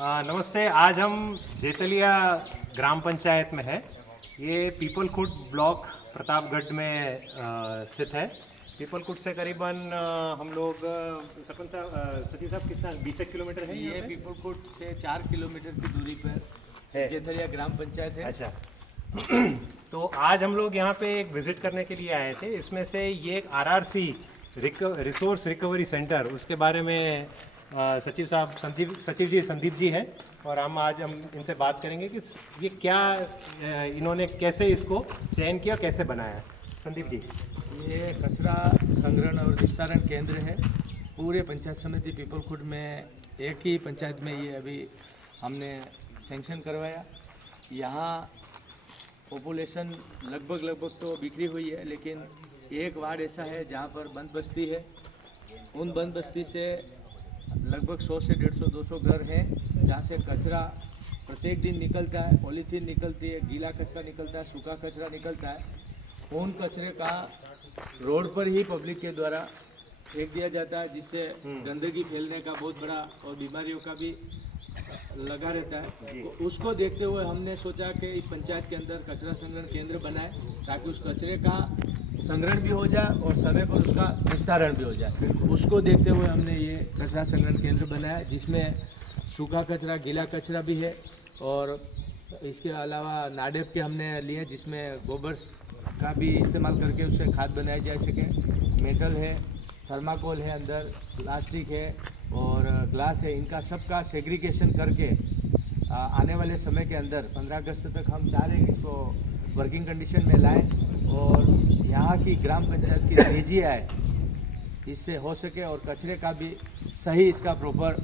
नमस्ते। आज हम जेतलिया ग्राम पंचायत में है। ये पीपलखुट ब्लॉक प्रतापगढ़ में स्थित है। पीपलखुट से करीबन हम लोग सरपंच साहब, सचिव साहब, कितना 20 किलोमीटर है ये पीपलखुट से 4 किलोमीटर की दूरी पर है। जेतलिया ग्राम पंचायत है। अच्छा। तो आज हम लोग यहाँ पे एक विज़िट करने के लिए आए थे। इसमें से ये एक आरआरसी रिसोर्स रिकवरी सेंटर, उसके बारे में सचिव साहब संदीप जी हैं, और हम इनसे बात करेंगे कि ये क्या इन्होंने कैसे इसको चयन किया, कैसे बनाया। संदीप जी। ये कचरा संग्रहण और निस्तारण केंद्र है। पूरे पंचायत समिति पीपलखुट में एक ही पंचायत में ये अभी हमने सेंक्शन करवाया। यहाँ पॉपुलेशन लगभग तो बिखरी हुई है, लेकिन एक वार्ड ऐसा है जहाँ पर बंद बस्ती है। उन बंद बस्ती से लगभग 100 से 150-200 घर हैं जहाँ से कचरा प्रत्येक दिन निकलता है। पॉलीथीन निकलती है, गीला कचरा निकलता है, सूखा कचरा निकलता है। उन कचरे का रोड पर ही पब्लिक के द्वारा फेंक दिया जाता है, जिससे गंदगी फैलने का बहुत बड़ा और बीमारियों का भी लगा रहता है। तो उसको देखते हुए हमने सोचा कि इस पंचायत के अंदर कचरा संग्रहण केंद्र बनाए, ताकि उस कचरे का संग्रहण भी हो जाए और समय पर उसका निस्तारण भी हो जाए। उसको देखते हुए हमने ये कचरा संग्रहण केंद्र बनाया, जिसमें सूखा कचरा, गीला कचरा भी है, और इसके अलावा नाडेप के हमने लिए, जिसमें गोबर का भी इस्तेमाल करके उससे खाद बनाई जा सके। मेटल है, थर्माकोल है, अंदर प्लास्टिक है और ग्लास है। इनका सबका सेग्रीगेशन करके आने वाले समय के अंदर 15 अगस्त तक हम चाह रहे हैं कि इसको वर्किंग कंडीशन में लाएं और यहाँ की ग्राम पंचायत की तेजी आए, इससे हो सके और कचरे का भी सही इसका प्रॉपर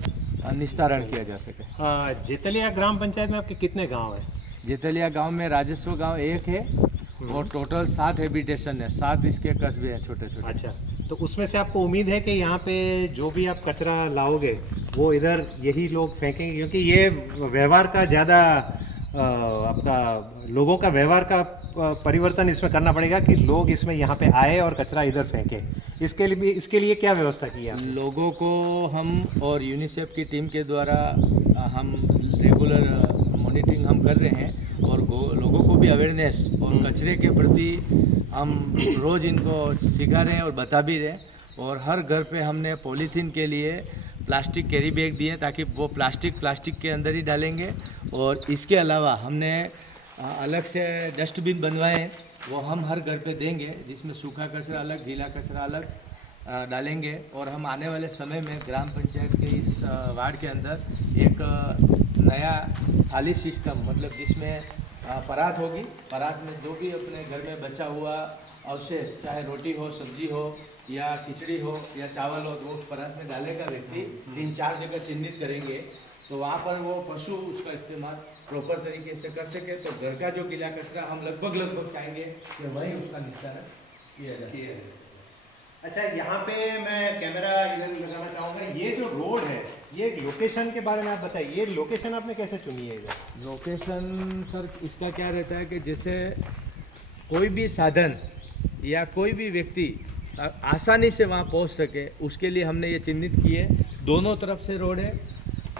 निस्तारण किया जा सके। जेतलिया ग्राम पंचायत में आपके कितने गांव हैं? जेतलिया गांव में राजस्व गांव एक है और टोटल 7 हैबिटेशन है, 7 इसके कस्बे हैं छोटे छोटे। अच्छा, तो उसमें से आपको उम्मीद है कि यहाँ पे जो भी आप कचरा लाओगे वो इधर यही लोग फेंकेंगे, क्योंकि ये व्यवहार का ज़्यादा आपका लोगों का व्यवहार का परिवर्तन इसमें करना पड़ेगा कि लोग इसमें यहाँ पे आए और कचरा इधर फेंकें। इसके लिए क्या व्यवस्था की है आपने? लोगों को हम और यूनिसेफ की टीम के द्वारा हम रेगुलर मॉनिटरिंग हम कर रहे हैं और लोगों को भी अवेयरनेस और कचरे के प्रति हम रोज़ इनको सिखा रहे हैं और बता भी रहे हैं। और हर घर पे हमने पॉलीथीन के लिए प्लास्टिक कैरी बैग दिए, ताकि वो प्लास्टिक के अंदर ही डालेंगे। और इसके अलावा हमने अलग से डस्टबिन बनवाए, वो हम हर घर पे देंगे, जिसमें सूखा कचरा अलग, गीला कचरा अलग डालेंगे। और हम आने वाले समय में ग्राम पंचायत के इस वार्ड के अंदर एक नया थाली सिस्टम, मतलब जिसमें परात होगी, परात में जो भी अपने घर में बचा हुआ अवशेष, चाहे रोटी हो, सब्जी हो या खिचड़ी हो या चावल हो, तो उस परात में डालेगा व्यक्ति। 3-4 जगह चिन्हित करेंगे, तो वहाँ पर वो पशु उसका इस्तेमाल प्रॉपर तरीके से कर सके। तो घर का जो गीला कचरा हम लगभग चाहेंगे कि वही उसका निस्तारण किया जाए। अच्छा, यहाँ पे मैं कैमरा इधर लगाना चाहूँगा। ये जो रोड है, ये लोकेशन के बारे में आप बताइए। ये लोकेशन आपने कैसे चुनी है इधर? लोकेशन सर इसका क्या रहता है कि जैसे कोई भी साधन या कोई भी व्यक्ति आसानी से वहाँ पहुँच सके, उसके लिए हमने ये चिन्हित किए। दोनों तरफ से रोड है,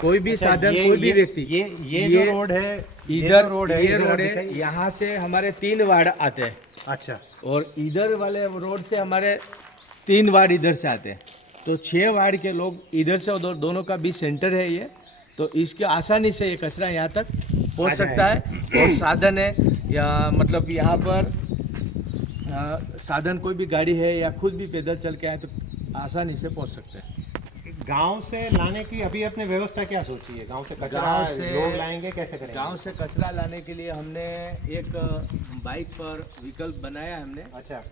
कोई भी साधन, कोई भी व्यक्ति। ये जो रोड है, इधर रोड है, यहाँ से हमारे 3 वार्ड आते हैं। अच्छा। और इधर वाले रोड से हमारे 3 वार्ड इधर से आते हैं, तो 6 वार्ड के लोग इधर से, और दोनों का भी सेंटर है ये। तो इसके आसानी से ये कचरा यहाँ तक पहुँच सकता है। और साधन है, या मतलब यहाँ पर साधन कोई भी गाड़ी है या खुद भी पैदल चल के आए तो आसानी से पहुँच सकते हैं। गांव से लाने की अभी अपने व्यवस्था क्या सोची है? गांव से कचरा लोग लाएंगे, कैसे करेंगे? गांव से कचरा लाने के लिए हमने एक बाइक पर विकल्प बनाया हमने। अच्छा।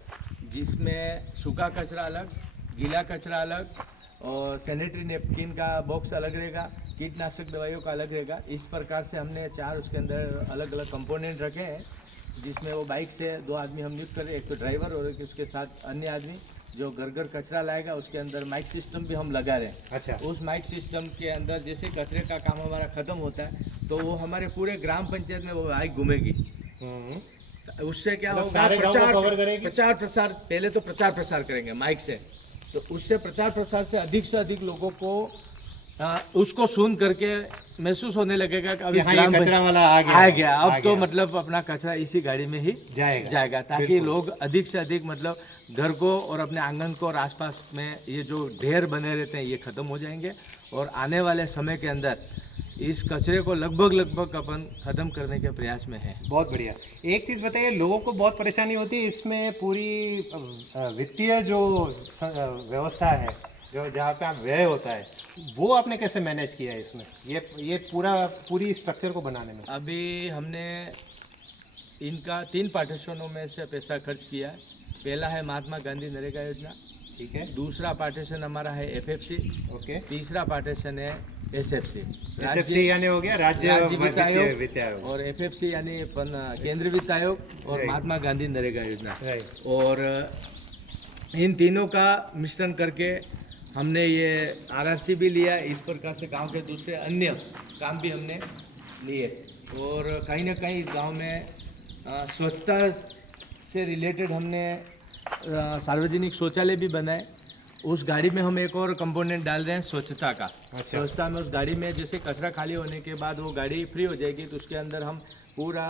जिसमें सूखा कचरा अलग, गीला कचरा अलग और सैनिटरी नैपकिन का बॉक्स अलग रहेगा, कीटनाशक दवाइयों का अलग रहेगा। इस प्रकार से हमने 4 उसके अंदर अलग अलग कंपोनेंट रखे हैं, जिसमें वो बाइक से 2 आदमी हम नियुक्त करें, एक तो ड्राइवर और एक उसके साथ अन्य आदमी जो घर कचरा लाएगा। उसके अंदर माइक सिस्टम भी हम लगा रहे हैं। अच्छा। उस माइक सिस्टम के अंदर जैसे कचरे का काम हमारा ख़त्म होता है, तो वो हमारे पूरे ग्राम पंचायत में वो बाइक घूमेगी। उससे क्या होगा, प्रचार प्रसार, पहले तो प्रचार प्रसार करेंगे माइक से, तो उससे प्रचार प्रसार से अधिक लोगों को उसको सुन करके महसूस होने लगेगा कि अब इस यहाँ ये ग्राम कचरा वाला आ गया आ गया, अब आ तो गया। मतलब अपना कचरा इसी गाड़ी में ही जाएगा। जाएगा, ताकि बिल्कुल। लोग अधिक से अधिक मतलब घर को और अपने आंगन को और आसपास में ये जो ढेर बने रहते हैं ये ख़त्म हो जाएंगे, और आने वाले समय के अंदर इस कचरे को लगभग अपन ख़त्म करने के प्रयास में हैं। बहुत बढ़िया। एक चीज़ बताइए, लोगों को बहुत परेशानी होती है इसमें पूरी वित्तीय जो व्यवस्था है, जो जहाँ पे आप व्यय होता है, वो आपने कैसे मैनेज किया है इसमें, ये पूरी स्ट्रक्चर को बनाने में? अभी हमने इनका 3 पार्टीशनों में से पैसा खर्च किया है। पहला है महात्मा गांधी नरेगा योजना, ठीक है। दूसरा पार्टीशन हमारा है एफएफसी, ओके। तीसरा पार्टीशन है एसएफसी, एसएफसी यानी हो गया राज्य वित्त आयोग, वित्त आयोग, और एफएफसी यानी केंद्रीय वित्त आयोग, और Right. महात्मा गांधी नरेगा योजना। राइट। और इन तीनों का मिश्रण करके हमने ये आरआरसी भी लिया, इस प्रकार से गांव के दूसरे अन्य काम भी हमने लिए, और कहीं ना कहीं इस गांव में स्वच्छता से रिलेटेड हमने सार्वजनिक शौचालय भी बनाए। उस गाड़ी में हम एक और कंपोनेंट डाल रहे हैं स्वच्छता का। अच्छा। स्वच्छता में उस गाड़ी में जैसे कचरा खाली होने के बाद वो गाड़ी फ्री हो जाएगी, तो उसके अंदर हम पूरा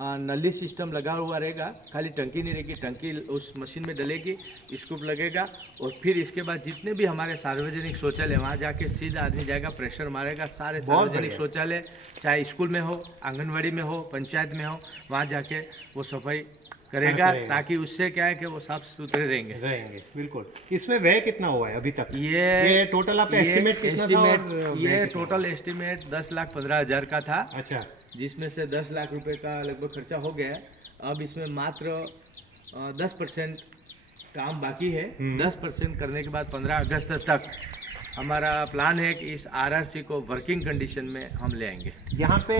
नली सिस्टम लगा हुआ रहेगा, खाली टंकी नहीं रहेगी, टंकी उस मशीन में डलेगी, स्कूप लगेगा, और फिर इसके बाद जितने भी हमारे सार्वजनिक शौचालय वहाँ जाके सीधा आदमी जाएगा, प्रेशर मारेगा, सारे सार्वजनिक शौचालय चाहे स्कूल में हो, आंगनवाड़ी में हो, पंचायत में हो, वहाँ जाके वो सफाई करेगा, ताकि उससे क्या है कि वो साफ सुथरे रहेंगे। बिल्कुल। इसमें व्यय कितना हुआ है अभी तक? ये टोटल आपका एस्टिमेट कितना था? और ये टोटल एस्टिमेट 10,15,000 का था, अच्छा। जिसमें से 10 लाख रुपए का लगभग खर्चा हो गया है। अब इसमें मात्र 10% काम बाकी है। 10% करने के बाद 15 अगस्त तक हमारा प्लान है कि इस आरआरसी को वर्किंग कंडीशन में हम ले आएंगे। यहाँ पे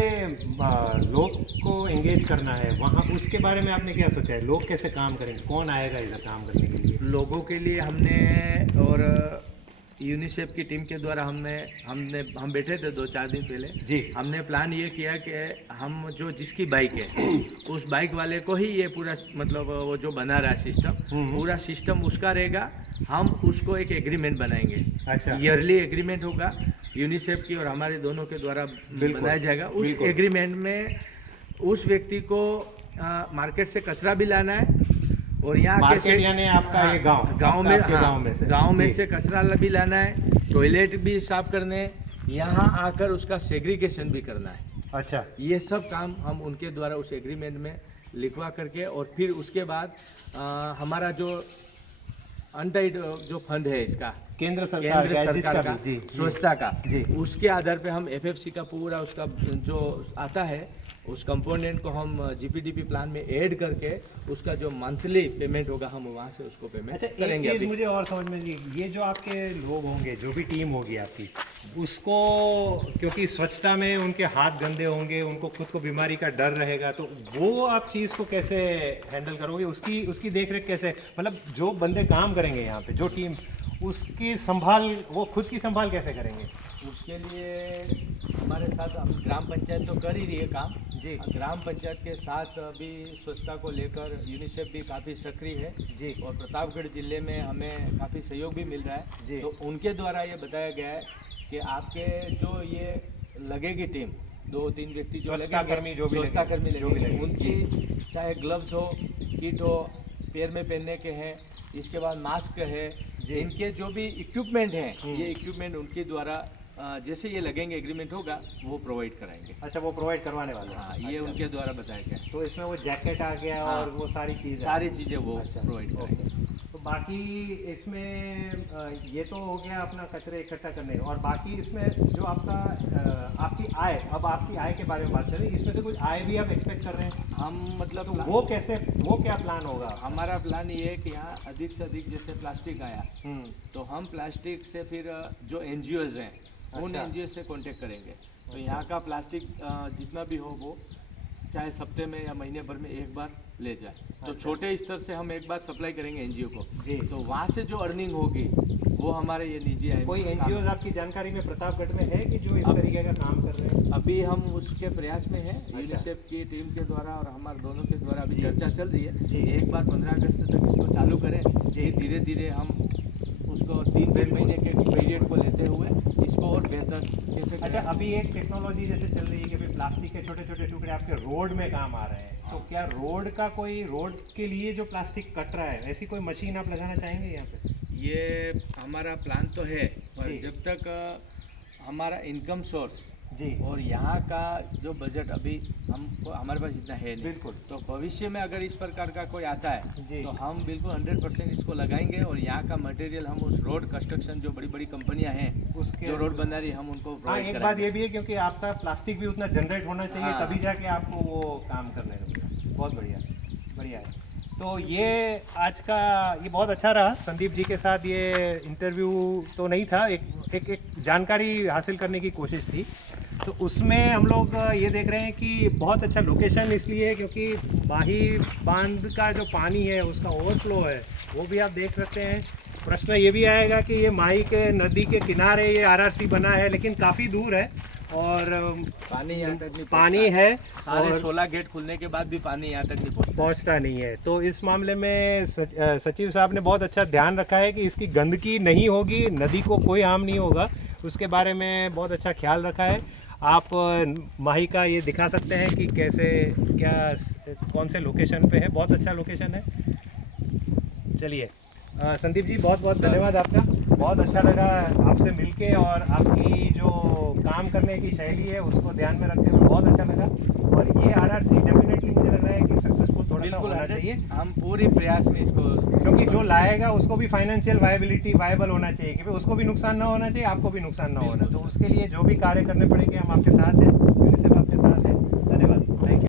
लोग को एंगेज करना है, वहाँ उसके बारे में आपने क्या सोचा है? लोग कैसे काम करेंगे, कौन आएगा इधर काम करने के लिए? लोगों के लिए हमने और यूनिसेफ की टीम के द्वारा हम बैठे थे 2-4 दिन पहले जी। हमने प्लान ये किया कि हम जो जिसकी बाइक है उस बाइक वाले को ही ये पूरा मतलब वो जो बना रहा है सिस्टम, पूरा सिस्टम उसका रहेगा। हम उसको एक एग्रीमेंट बनाएंगे, अच्छा। ईयरली एग्रीमेंट होगा यूनिसेफ की और हमारे दोनों के द्वारा बनाया जाएगा। उस एग्रीमेंट में उस व्यक्ति को मार्केट से कचरा भी लाना है, और यहाँ मार्केट यानी आपका ये गांव में से कचरा भी लाना है, टॉयलेट भी साफ करने हैं, यहाँ आकर उसका सेग्रीगेशन भी करना है। अच्छा। ये सब काम हम उनके द्वारा उस एग्रीमेंट में लिखवा करके, और फिर उसके बाद हमारा जो अनटाइड जो फंड है इसका केंद्र सरकार का स्वच्छता का, उसके आधार पे हम एफएफसी का पूरा उसका जो आता है उस कंपोनेंट को हम जीपीडीपी प्लान में ऐड करके उसका जो मंथली पेमेंट होगा हम वहाँ से उसको पेमेंट करेंगे। एक चीज़ मुझे और समझ में नहीं, ये जो आपके लोग होंगे, जो भी टीम होगी आपकी, उसको क्योंकि स्वच्छता में उनके हाथ गंदे होंगे, उनको खुद को बीमारी का डर रहेगा, तो वो आप चीज़ को कैसे हैंडल करोगे? उसकी देख रेख कैसे, मतलब जो बंदे काम करेंगे यहाँ पे, जो टीम, उसकी संभाल, वो खुद की संभाल कैसे करेंगे? उसके लिए हमारे साथ हम ग्राम पंचायत तो कर ही रही है काम जी। ग्राम पंचायत के साथ अभी स्वच्छता को लेकर यूनिसेफ भी काफ़ी सक्रिय है जी, और प्रतापगढ़ जिले में हमें काफ़ी सहयोग भी मिल रहा है जी। तो उनके द्वारा ये बताया गया है कि आपके जो ये लगेगी टीम, 2-3 व्यक्ति जो लगेंगे, स्वच्छता कर्मी लगेंगे, उनकी चाहे ग्लव्स हो, किट हो, पैर में पहनने के हैं, इसके बाद मास्क है, इनके जो भी इक्विपमेंट हैं, ये इक्विपमेंट उनके द्वारा जैसे ये लगेंगे एग्रीमेंट होगा वो प्रोवाइड कराएंगे। अच्छा, वो प्रोवाइड करवाने वाले हैं। हाँ, ये उनके द्वारा बताया गया। तो इसमें वो जैकेट आ गया और वो सारी चीज़ें वो प्रोवाइड करेंगे। तो बाकी इसमें ये तो हो गया अपना कचरे इकट्ठा करने का, और बाकी इसमें जो आपकी आय, अब आपकी आय के बारे में बात करें, इसमें से कुछ आय भी आप एक्सपेक्ट कर रहे हैं? हम मतलब तो वो क्या प्लान होगा? हमारा प्लान ये है कि यहाँ अधिक से अधिक जैसे प्लास्टिक आया, तो हम प्लास्टिक से फिर जो NGOs हैं उन NGO से कांटेक्ट करेंगे, तो यहाँ का प्लास्टिक जितना भी हो वो चाहे सप्ते में या महीने भर में एक बार ले जाए, तो छोटे स्तर से हम एक बार सप्लाई करेंगे NGO को जी। तो वहाँ से जो अर्निंग होगी वो हमारे ये निजी है। कोई NGO आपकी जानकारी में प्रतापगढ़ में है कि जो इस तरीके का काम कर रहे हैं? अभी हम उसके प्रयास में हैं, यूनिसेफ की टीम के द्वारा और हमारे दोनों के द्वारा अभी चर्चा चल रही है। एक बार 15 अगस्त तक इसको चालू करें, धीरे धीरे हम उसको 3-3 महीने के पीरियड को लेते हुए इसको और बेहतर कैसे अच्छा, करें। अभी एक टेक्नोलॉजी जैसे चल रही है कि भाई प्लास्टिक के छोटे छोटे टुकड़े आपके रोड में काम आ रहे हैं, तो क्या रोड के लिए जो प्लास्टिक कट रहा है ऐसी कोई मशीन आप लगाना चाहेंगे यहाँ पे? ये हमारा प्लान तो है, पर जी। जब तक हमारा इनकम सोर्स जी और यहाँ का जो बजट अभी हमको हमारे पास इतना है नहीं, बिल्कुल। तो भविष्य में अगर इस प्रकार का कोई आता है जी। तो हम बिल्कुल 100% इसको लगाएंगे और यहाँ का मटेरियल हम उस रोड कंस्ट्रक्शन जो बड़ी बड़ी कंपनियाँ हैं उसके जो रोड बना रही है हम उनको हाँ, प्रोवाइड एक बात कराएंगे। ये भी है क्योंकि आपका प्लास्टिक भी उतना जनरेट होना चाहिए, हाँ। तभी जाके आपको वो काम करने का मिलेगा। बहुत बढ़िया, बढ़िया है। तो ये आज का ये बहुत अच्छा रहा संदीप जी के साथ, ये इंटरव्यू तो नहीं था, एक जानकारी हासिल करने की कोशिश थी। तो उसमें हम लोग ये देख रहे हैं कि बहुत अच्छा लोकेशन इसलिए है क्योंकि माही बांध का जो पानी है उसका ओवरफ्लो है, वो भी आप देख सकते हैं। प्रश्न ये भी आएगा कि ये माही के नदी के किनारे ये आरआरसी बना है, लेकिन काफ़ी दूर है और पानी यहाँ तक नहीं पानी पहुँचता। है सारे और 16 गेट खुलने के बाद भी पानी यहाँ तक नहीं पहुँचता। पहुंचता नहीं है। तो इस मामले में सचिव साहब ने बहुत अच्छा ध्यान रखा है कि इसकी गंदगी नहीं होगी, नदी को कोई हार्म नहीं होगा, उसके बारे में बहुत अच्छा ख्याल रखा है। आप माही का ये दिखा सकते हैं कि कैसे क्या कौन से लोकेशन पे है, बहुत अच्छा लोकेशन है। चलिए संदीप जी, बहुत बहुत धन्यवाद आपका, बहुत अच्छा लगा आपसे मिलके और आपकी जो काम करने की शैली है उसको ध्यान में रखते हुए बहुत अच्छा लगा। और ये आरआरसी डेफिनेटली मुझे लग रहा है कि सक्सेसफुल थोड़ा सा बिल्कुल होना चाहिए, हम पूरी प्रयास में इसको, क्योंकि जो लाएगा उसको भी फाइनेंशियल वायबल होना चाहिए कि भाई उसको भी नुकसान ना होना चाहिए, आपको भी नुकसान ना होना। तो उसके लिए जो भी कार्य करने पड़ेंगे हम आपके साथ हैं।